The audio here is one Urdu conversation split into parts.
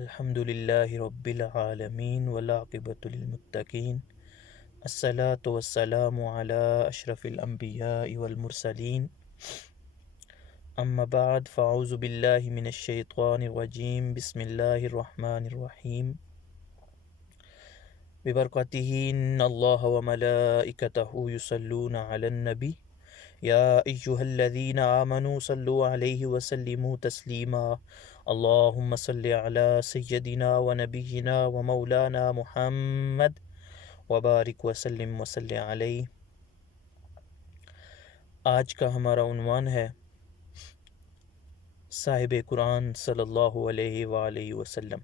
الحمد للہ رب العالمین والعاقبۃ للمتقین الصلاۃ والسلام علی اشرف الانبیاء والمرسلین اما بعد فاعوذ باللہ من الشیطان الرجیم بسم اللہ الرحمن الرحیم ببرکتہ ان اللہ وملائکتہ یصلون علی النبی یا ایہا الذین آمنوا صلوا علیہ وسلموا تسلیما اللہم صلی علی سیدنا ونبینا ومولانا محمد وبارک وسلم وصلی علیہ۔ آج کا ہمارا عنوان ہے صاحب قرآن صلی اللہ علیہ وآلہ وسلم۔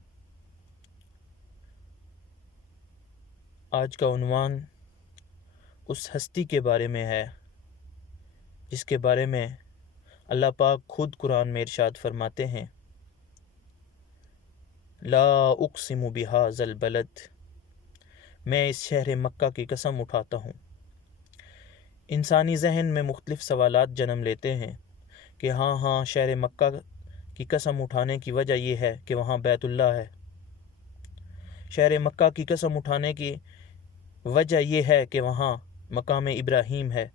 آج کا عنوان اس ہستی کے بارے میں ہے جس کے بارے میں اللہ پاک خود قرآن میں ارشاد فرماتے ہیں، لا اقسم بہذا البلد، میں اس شہر مکہ کی قسم اٹھاتا ہوں۔ انسانی ذہن میں مختلف سوالات جنم لیتے ہیں کہ ہاں شہر مکہ کی قسم اٹھانے کی وجہ یہ ہے کہ وہاں بیت اللہ ہے، شہر مکہ کی قسم اٹھانے کی وجہ یہ ہے کہ وہاں مقام ابراہیم ہے،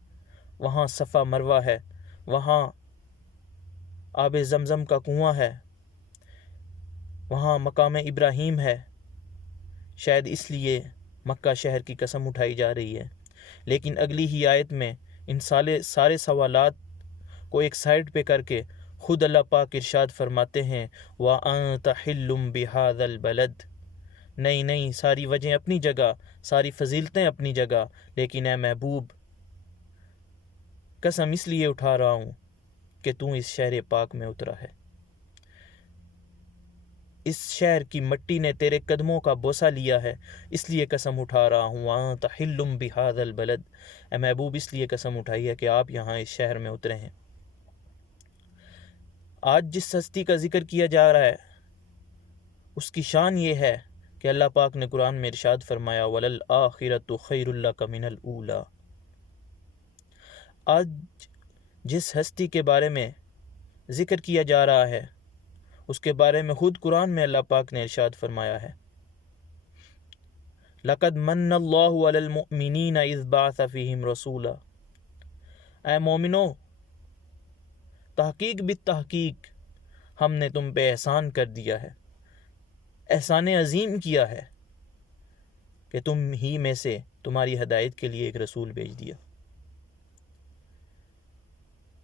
وہاں صفا مروہ ہے، وہاں آب زمزم کا کنواں ہے، وہاں مقام ابراہیم ہے، شاید اس لیے مکہ شہر کی قسم اٹھائی جا رہی ہے۔ لیکن اگلی ہی آیت میں ان سارے سوالات کو ایک سائڈ پہ کر کے خود اللہ پاک ارشاد فرماتے ہیں وَأَنْتَ حِلٌّ بِهَذَا الْبَلَدِ، نہیں ساری وجہیں اپنی جگہ، ساری فضیلتیں اپنی جگہ، لیکن اے محبوب قسم اس لیے اٹھا رہا ہوں کہ تو اس شہر پاک میں اترا ہے، اس شہر کی مٹی نے تیرے قدموں کا بوسہ لیا ہے، اس لیے قسم اٹھا رہا ہوں وَأَنْتَ حِلٌّ بِهَذَا الْبَلَدِ، اے محبوب اس لیے قسم اٹھائی ہے کہ آپ یہاں اس شہر میں اترے ہیں۔ آج جس ہستی کا ذکر کیا جا رہا ہے اس کی شان یہ ہے کہ اللہ پاک نے قرآن میں ارشاد فرمایا وَلَلْآخِرَةُ خَيْرٌ لَكَ مِنَ الْأُولَىٰ۔ آج جس ہستی کے بارے میں ذکر کیا جا رہا ہے اس کے بارے میں خود قرآن میں اللہ پاک نے ارشاد فرمایا ہے لَقَدْ مَنَّ اللَّهُ عَلَى الْمُؤْمِنِينَ إِذْ بَعَثَ فِيهِمْ رَسُولًا، اے مومنو تحقیق بالتحقیق ہم نے تم پہ احسان کر دیا ہے، احسان عظیم کیا ہے کہ تم ہی میں سے تمہاری ہدایت کے لیے ایک رسول بھیج دیا۔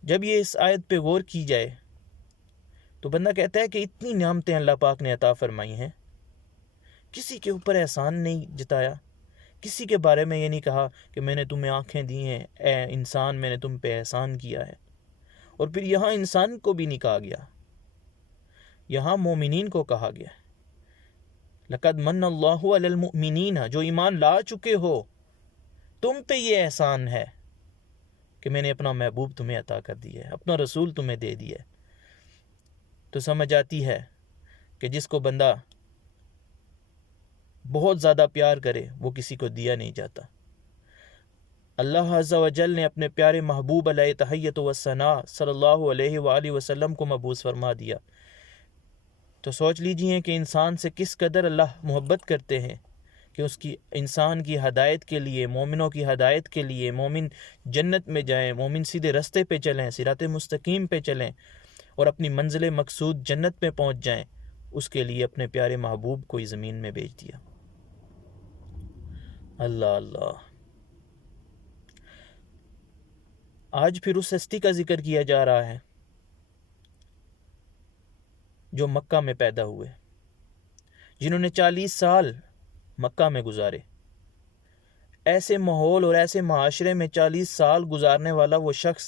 جب یہ اس آیت پہ غور کی جائے تو بندہ کہتا ہے کہ اتنی نعمتیں اللہ پاک نے عطا فرمائی ہیں، کسی کے اوپر احسان نہیں جتایا، کسی کے بارے میں یہ نہیں کہا کہ میں نے تمہیں آنکھیں دی ہیں اے انسان، میں نے تم پہ احسان کیا ہے۔ اور پھر یہاں انسان کو بھی نہیں کہا گیا، یہاں مومنین کو کہا گیا لَقَدْ مَنَّ اللَّهُ عَلَى الْمُؤْمِنِينَ، جو ایمان لا چکے ہو تم پہ یہ احسان ہے کہ میں نے اپنا محبوب تمہیں عطا کر دیا ہے، اپنا رسول تمہیں دے دیا ہے۔ تو سمجھ آتی ہے کہ جس کو بندہ بہت زیادہ پیار کرے وہ کسی کو دیا نہیں جاتا۔ اللہ عز و جل نے اپنے پیارے محبوب علیہ تحیت و ثنا صلی اللہ علیہ وآلہ وسلم کو مبعوث فرما دیا، تو سوچ لیجئے کہ انسان سے کس قدر اللہ محبت کرتے ہیں کہ اس کی انسان کی ہدایت کے لیے، مومنوں کی ہدایت کے لیے، مومن جنت میں جائیں، مومن سیدھے رستے پہ چلیں، صراط مستقیم پہ چلیں اور اپنی منزل مقصود جنت میں پہنچ جائیں، اس کے لیے اپنے پیارے محبوب کو اس زمین میں بھیج دیا۔ اللہ آج پھر اس ہستی کا ذکر کیا جا رہا ہے جو مکہ میں پیدا ہوئے، جنہوں نے 40 سال مکہ میں گزارے۔ ایسے ماحول اور ایسے معاشرے میں 40 سال گزارنے والا وہ شخص،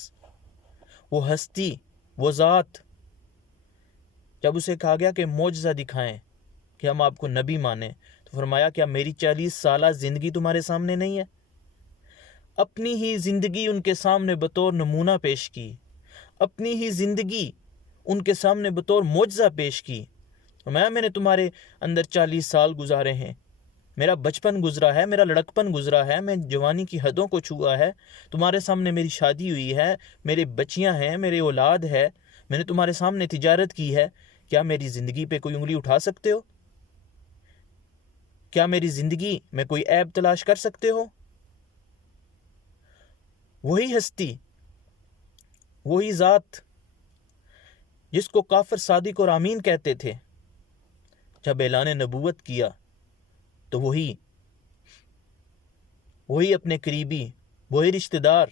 وہ ہستی، وہ ذات، جب اسے کہا گیا کہ معجزہ دکھائیں کہ ہم آپ کو نبی مانیں، تو فرمایا کیا میری 40 سالہ زندگی تمہارے سامنے نہیں ہے؟ اپنی ہی زندگی ان کے سامنے بطور نمونہ پیش کی، اپنی ہی زندگی ان کے سامنے بطور معجزہ پیش کی۔ فرمایا میں نے تمہارے اندر 40 سال گزارے ہیں، میرا بچپن گزرا ہے، میرا لڑکپن گزرا ہے، میں جوانی کی حدوں کو چھوا ہے، تمہارے سامنے میری شادی ہوئی ہے، میرے بچیاں ہیں، میرے اولاد ہے، میں نے تمہارے سامنے تجارت کی ہے، کیا میری زندگی پہ کوئی انگلی اٹھا سکتے ہو؟ کیا میری زندگی میں کوئی عیب تلاش کر سکتے ہو؟ وہی ہستی، وہی ذات جس کو کافر صادق اور آمین کہتے تھے، جب اعلان نبوت کیا تو وہی اپنے قریبی، وہی رشتہ دار،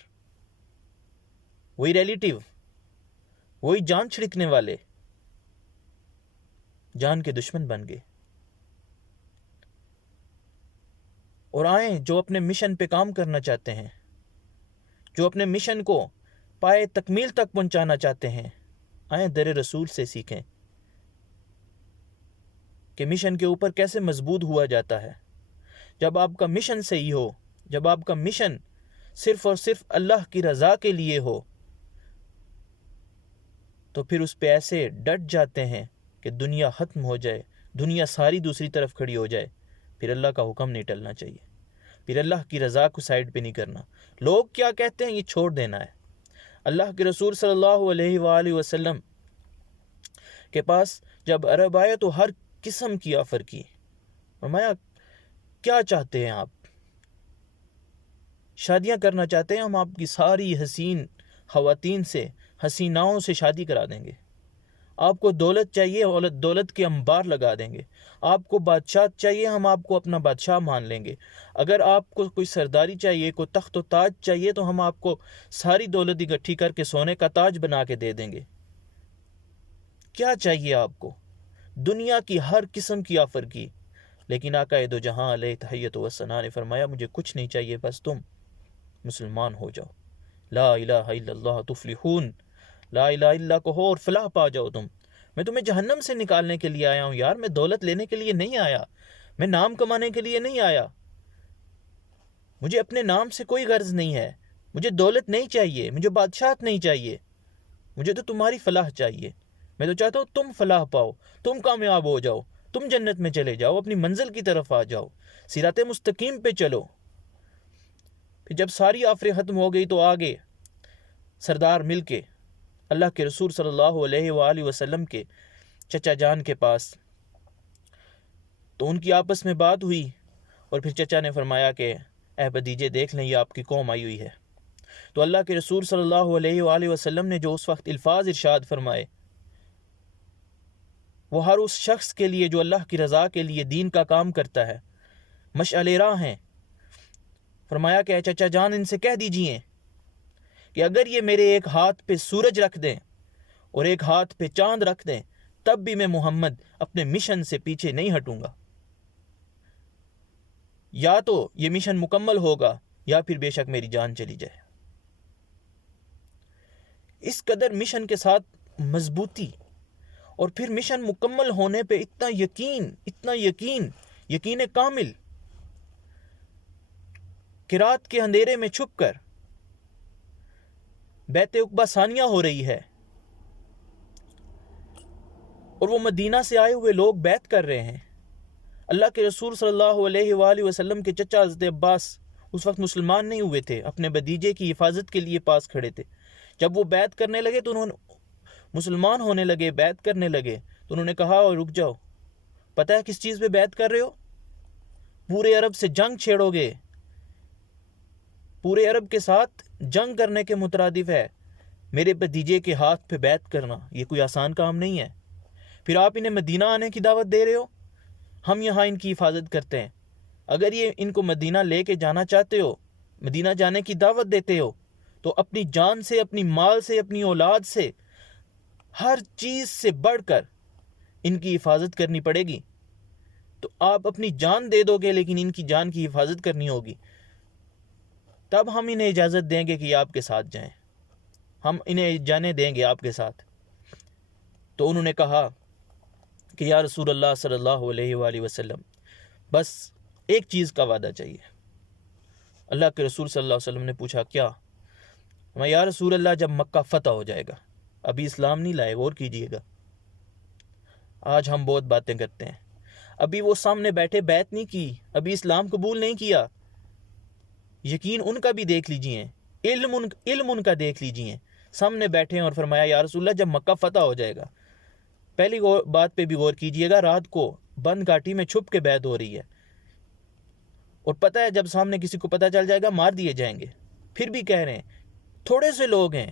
وہی ریلیٹیو، وہی جان چھڑکنے والے جان کے دشمن بن گئے۔ اور آئیں جو اپنے مشن پہ کام کرنا چاہتے ہیں، جو اپنے مشن کو پائے تکمیل تک پہنچانا چاہتے ہیں، آئیں در رسول سے سیکھیں کہ مشن کے اوپر کیسے مضبوط ہوا جاتا ہے۔ جب آپ کا مشن صحیح ہو، جب آپ کا مشن صرف اور صرف اللہ کی رضا کے لیے ہو، تو پھر اس پہ ایسے ڈٹ جاتے ہیں کہ دنیا ختم ہو جائے، دنیا ساری دوسری طرف کھڑی ہو جائے، پھر اللہ کا حکم نہیں ٹلنا چاہیے، پھر اللہ کی رضا کو سائڈ پہ نہیں کرنا۔ لوگ کیا کہتے ہیں یہ چھوڑ دینا ہے۔ اللہ کے رسول صلی اللہ علیہ وآلہ وسلم کے پاس جب عرب آئے تو ہر قسم کی آفر کی۔ فرمایا کیا چاہتے ہیں آپ؟ شادیاں کرنا چاہتے ہیں؟ ہم آپ کی ساری حسین خواتین سے، حسیناؤں سے شادی کرا دیں گے۔ آپ کو دولت چاہیے، دولت کے انبار لگا دیں گے۔ آپ کو بادشاہ چاہیے، ہم آپ کو اپنا بادشاہ مان لیں گے۔ اگر آپ کو کوئی سرداری چاہیے، کوئی تخت و تاج چاہیے، تو ہم آپ کو ساری دولت اکٹھی کر کے سونے کا تاج بنا کے دے دیں گے۔ کیا چاہیے آپ کو؟ دنیا کی ہر قسم کی آفر کی، لیکن آقا دو جہاں علیہ تحیت و ثنا نے فرمایا مجھے کچھ نہیں چاہیے، بس تم مسلمان ہو جاؤ، لا الہ الا اللہ تفلحون، لا الہ الا اللہ کو ہو اور فلاح پا جاؤ تم۔ میں تمہیں جہنم سے نکالنے کے لیے آیا ہوں یار، میں دولت لینے کے لیے نہیں آیا، میں نام کمانے کے لیے نہیں آیا، مجھے اپنے نام سے کوئی غرض نہیں ہے، مجھے دولت نہیں چاہیے، مجھے بادشاہت نہیں چاہیے، مجھے تو تمہاری فلاح چاہیے۔ میں تو چاہتا ہوں تم فلاح پاؤ، تم کامیاب ہو جاؤ، تم جنت میں چلے جاؤ، اپنی منزل کی طرف آ جاؤ، صراط مستقیم پہ چلو۔ پھر جب ساری آفریں ختم ہو گئی تو آگے سردار مل کے اللہ کے رسول صلی اللہ علیہ وآلہ وسلم کے چچا جان کے پاس، تو ان کی آپس میں بات ہوئی، اور پھر چچا نے فرمایا کہ اے بھتیجے دیکھ لیں یہ آپ کی قوم آئی ہوئی ہے۔ تو اللہ کے رسول صلی اللہ علیہ وآلہ وسلم نے جو اس وقت الفاظ ارشاد فرمائے، وہ ہر اس شخص کے لیے جو اللہ کی رضا کے لیے دین کا کام کرتا ہے مشعل راہ ہیں۔ فرمایا کہ اے چچا جان ان سے کہہ دیجئے کہ اگر یہ میرے ایک ہاتھ پہ سورج رکھ دیں اور ایک ہاتھ پہ چاند رکھ دیں، تب بھی میں محمد اپنے مشن سے پیچھے نہیں ہٹوں گا۔ یا تو یہ مشن مکمل ہوگا یا پھر بے شک میری جان چلی جائے۔ اس قدر مشن کے ساتھ مضبوطی، اور پھر مشن مکمل ہونے پہ اتنا یقین کامل کہ رات کے اندھیرے میں چھپ کر بیت عقبہ ثانیہ ہو رہی ہے، اور وہ مدینہ سے آئے ہوئے لوگ بیعت کر رہے ہیں۔ اللہ کے رسول صلی اللہ علیہ وآلہ وسلم کے چچا حضرت عباس اس وقت مسلمان نہیں ہوئے تھے، اپنے بھتیجے کی حفاظت کے لیے پاس کھڑے تھے۔ جب وہ بیعت کرنے لگے تو انہوں نے مسلمان ہونے لگے، بیعت کرنے لگے، تو انہوں نے کہا اور رک جاؤ، پتہ ہے کس چیز پہ بیعت کر رہے ہو؟ پورے عرب سے جنگ چھیڑو گے، پورے عرب کے ساتھ جنگ کرنے کے مترادف ہے میرے بھتیجے کے ہاتھ پہ بیعت کرنا، یہ کوئی آسان کام نہیں ہے۔ پھر آپ انہیں مدینہ آنے کی دعوت دے رہے ہو، ہم یہاں ان کی حفاظت کرتے ہیں۔ اگر یہ ان کو مدینہ لے کے جانا چاہتے ہو، مدینہ جانے کی دعوت دیتے ہو، تو اپنی جان سے، اپنی مال سے، اپنی اولاد سے، ہر چیز سے بڑھ کر ان کی حفاظت کرنی پڑے گی۔ تو آپ اپنی جان دے دو گے لیکن ان کی جان کی حفاظت کرنی ہوگی، تب ہم انہیں اجازت دیں گے کہ یہ آپ کے ساتھ جائیں، ہم انہیں جانے دیں گے آپ کے ساتھ۔ تو انہوں نے کہا کہ یا رسول اللہ صلی اللہ علیہ وآلہ وسلم بس ایک چیز کا وعدہ چاہیے۔ اللہ کے رسول صلی اللہ علیہ وسلم نے پوچھا کیا؟ یا رسول اللہ جب مکہ فتح ہو جائے گا، ابھی اسلام نہیں لائے، غور کیجئے گا، آج ہم بہت باتیں کرتے ہیں، ابھی وہ سامنے بیٹھے بیعت نہیں کی، ابھی اسلام قبول نہیں کیا، یقین ان کا بھی دیکھ لیجئے، علم ان کا دیکھ لیجئے، سامنے بیٹھے اور فرمایا یا رسول اللہ جب مکہ فتح ہو جائے گا۔ پہلی بات پہ بھی غور کیجئے گا، رات کو بند گھاٹی میں چھپ کے بیعت ہو رہی ہے، اور پتہ ہے جب سامنے کسی کو پتہ چل جائے گا مار دیے جائیں گے. پھر بھی کہہ رہے ہیں تھوڑے سے لوگ ہیں،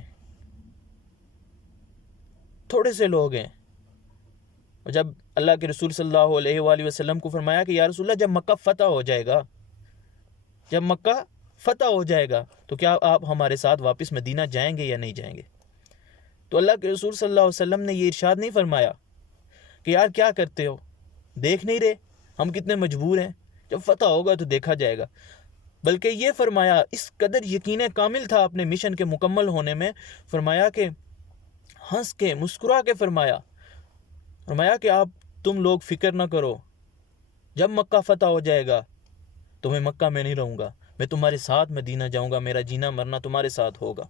تھوڑے سے لوگ ہیں. اور جب اللہ کے رسول صلی اللہ علیہ وآلہ وسلم کو فرمایا کہ یا رسول اللہ جب مکہ فتح ہو جائے گا، جب مکہ فتح ہو جائے گا تو کیا آپ ہمارے ساتھ واپس مدینہ جائیں گے یا نہیں جائیں گے؟ تو اللہ کے رسول صلی اللہ علیہ وسلم نے یہ ارشاد نہیں فرمایا کہ یار کیا کرتے ہو، دیکھ نہیں رہے ہم کتنے مجبور ہیں، جب فتح ہوگا تو دیکھا جائے گا. بلکہ یہ فرمایا، اس قدر یقین کامل تھا اپنے مشن کے مکمل ہونے میں، فرمایا کہ ہنس کے مسکرا کے فرمایا کہ آپ تم لوگ فکر نہ کرو، جب مکہ فتح ہو جائے گا تو میں مکہ میں نہیں رہوں گا، میں تمہارے ساتھ مدینہ جاؤں گا، میرا جینا مرنا تمہارے ساتھ ہوگا.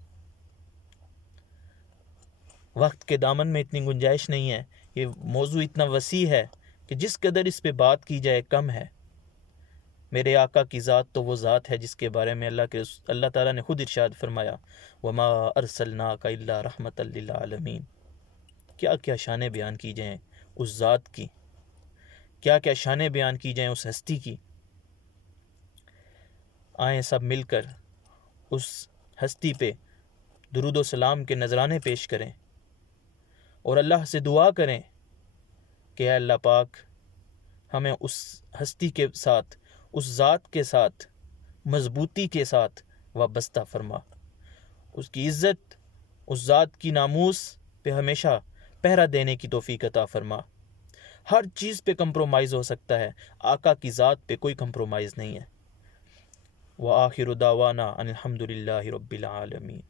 وقت کے دامن میں اتنی گنجائش نہیں ہے، یہ موضوع اتنا وسیع ہے کہ جس قدر اس پہ بات کی جائے کم ہے. میرے آقا کی ذات تو وہ ذات ہے جس کے بارے میں اللہ تعالیٰ نے خود ارشاد فرمایا وَمَا أَرْسَلْنَاكَ إِلَّا رَحْمَةً لِّلْعَالَمِينَ. کیا کیا شانیں بیان کی جائیں اس ذات کی، کیا کیا شانیں بیان کی جائیں اس ہستی کی. آئیں سب مل کر اس ہستی پہ درود و سلام کے نذرانے پیش کریں اور اللہ سے دعا کریں کہ اے اللہ پاک ہمیں اس ہستی کے ساتھ، اس ذات کے ساتھ مضبوطی کے ساتھ وابستہ فرما، اس کی عزت، اس ذات کی ناموس پہ ہمیشہ پہرا دینے کی توفیق عطا فرما. ہر چیز پہ کمپرومائز ہو سکتا ہے، آقا کی ذات پہ کوئی کمپرومائز نہیں ہے. وآخر دعوانا ان الحمد للہ رب العالمین.